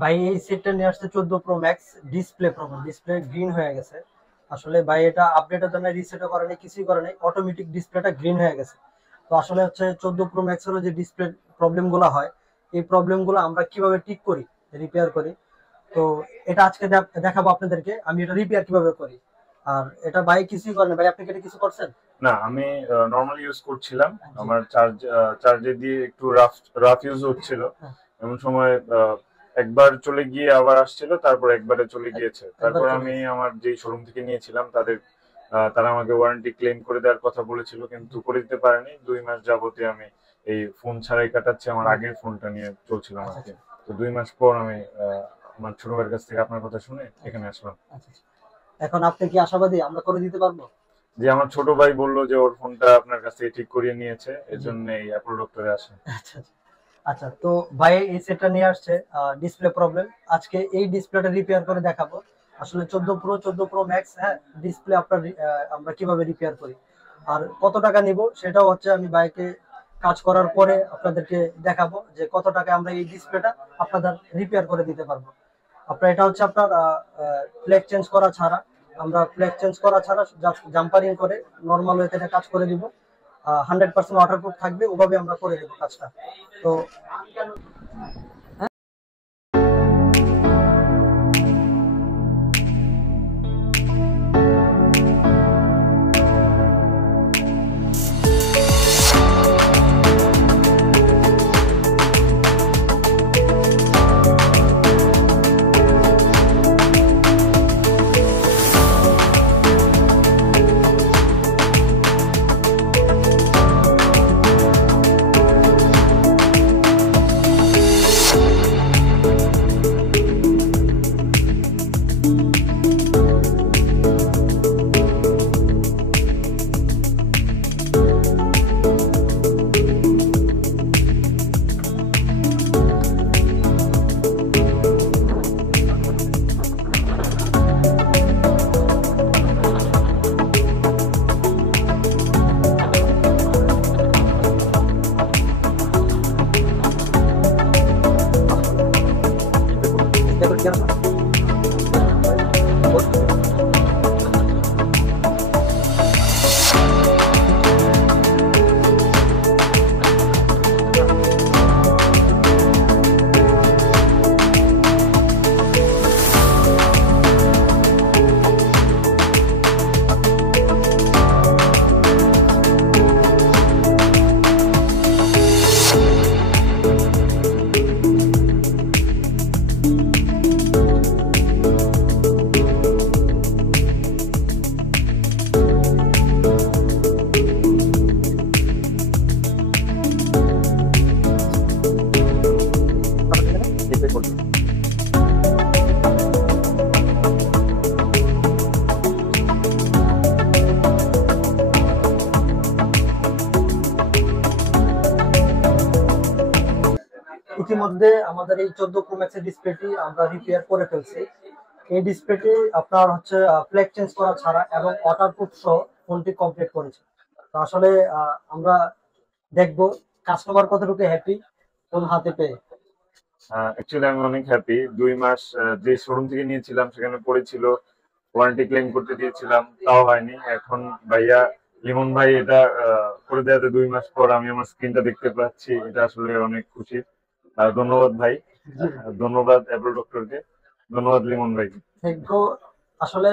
ভাই এই সেটটা নিয়ে আসছে 14 pro max. Display problem, display green হয়ে গেছে। আসলে ভাই এটা আপডেটের জন্য রিসেটও করে নাই, কিছুই করে নাই, অটোমেটিক ডিসপ্লেটা গ্রিন হয়ে গেছে। তো আসলে হচ্ছে 14 প্রো ম্যাক্সেরও যে ডিসপ্লে প্রবলেম গুলো হয়, এই প্রবলেম গুলো আমরা কিভাবে ঠিক করি, রিপেয়ার করি। তো এটা আজকে দেখাবো আপনাদেরকে আমি এটা রিপেয়ার কিভাবে করি। আর এটা ভাই কিছুই করেন ভাই, আপনি কি এটা কিছু করছেন? না, আমি নরমাল ইউজ করছিলাম। জি। আমার চার্জে দিয়ে একটু রাফ রাফ ইউজ হচ্ছিল। হ্যাঁ, এমন সময় একবার চলে গিয়ে আবার আসছিল, তারপর একবারে চলে গিয়েছে। একবার তারপর চলে আমি গেছে। আমার যে শোরুম থেকে নিয়েছিলাম তারা আমাকে ওয়ারেন্টি ক্লেম করে দেওয়ার কথা বলেছিল, কিন্তু করে দিতে পারেনি। 2 মাস যাবতে আমি এই ফোন ছাড়াই কাটাচ্ছি, আমার হুম। আগের ফোনটা নিয়ে চলছিলাম আর আচ্ছা কি। আচ্ছা। তো 2 মাস পর আমি আমার ছোট ভাইয়ের কাছ থেকে আপনার কথা শুনে আচ্ছা এখানে আসলাম। আচ্ছা। এখন আপনি কি আশাবাদী আমরা করে দিতে পারবো? যে আমার ছোট ভাই বললো যে ওর ফোনটা আপনার কাছ থেকে ঠিক করিয়ে নিয়েছে, এর জি। জন্য এই অ্যাপল ডক্টরে আসে। আচ্ছা আচ্ছা। আচ্ছা, তো ভাই এই সেটটা নিয়ে আসছে ডিসপ্লে প্রবলেম। আজকে এই ডিসপ্লেটা রিপেয়ার করে দেখাবো। আসলে 14 প্রো ম্যাক্স, হ্যাঁ, ডিসপ্লে আপনার আমরা কিভাবে রিপেয়ার করি আর কত টাকা নিব সেটাও হচ্ছে আমি বাইকে কাজ করার পরে আপনাদেরকে দেখাবো যে কত টাকা আমরা এই ডিসপ্লেটা আপনাদের রিপেয়ার করে দিতে পারবো। আপনার এটা হচ্ছে আপনার ফ্ল্যাগ চেঞ্জ করা ছাড়া, আমরা ফ্ল্যাগ চেঞ্জ করা ছাড়া জাম্পারিং করে নর্মাল ওয়েতে এটা কাজ করে দিব। 100% ওয়াটারপ্রুফ থাকবে, ওভাবে আমরা করে দেবো কাজটা। তো ইতিমধ্যে আমাদের এই 14 প্রো ম্যাক্স এর ডিসপ্লেটি আমরা রিপেয়ার করে ফেলছি। এই ডিসপ্লেটি আপনার হচ্ছে ফ্ল্যাগ চেঞ্জ করা ছাড়া এবং ওয়াটারপ্রুফ সহ ফোনটি কমপ্লিট করেছে। তো আসলে আমরা দেখবো কাস্টমার কতটুকু হ্যাপি ফোন হাতে পেয়ে। অ্যাকচুয়ালি আমি অনেক হ্যাপি। 2 মাস যে শোরুম থেকে নিয়েছিলাম সেখানে পড়েছিল, ওয়ারেন্টি ক্লেম করতে দিয়েছিলাম, তাও হয়নি। এখন ভাইয়া, লিমন ভাই এটা করে দেওয়াতে 2 মাস পর আমি আমার স্ক্রিনটা দেখতে পাচ্ছি, এটা আসলে অনেক খুশি। ধন্যবাদ ভাই। ধন্যবাদ অ্যাপল ডক্টরকে। ধন্যবাদ লিমন ভাইকে। Thank you. আসলে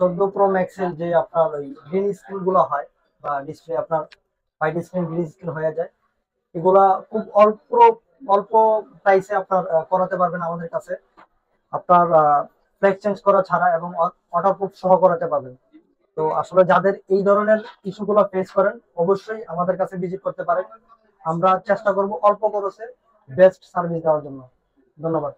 14 প্রো ম্যাক্স এর যে আপনার ওই গ্রিন স্ক্রিন গুলো হয় বা ডিসপ্লে আপনার হোয়াইট স্ক্রিন গ্রিন স্ক্রিন হয়ে যায়, এগুলা খুব অল্প অল্প প্রাইসে আপনার করাতে পারবেন আমাদের কাছে। আপনার ফ্ল্যাগ চেঞ্জ করা ছাড়া এবং ওয়াটারপ্রুফ সহ করাতে পারবেন। তো আসলে যাদের এই ধরনের ইস্যুগুলো ফেস করেন অবশ্যই আমাদের কাছে ভিজিট করতে পারেন। আমরা চেষ্টা করব অল্প খরচে বেস্ট সার্ভিস দেওয়ার জন্য। ধন্যবাদ।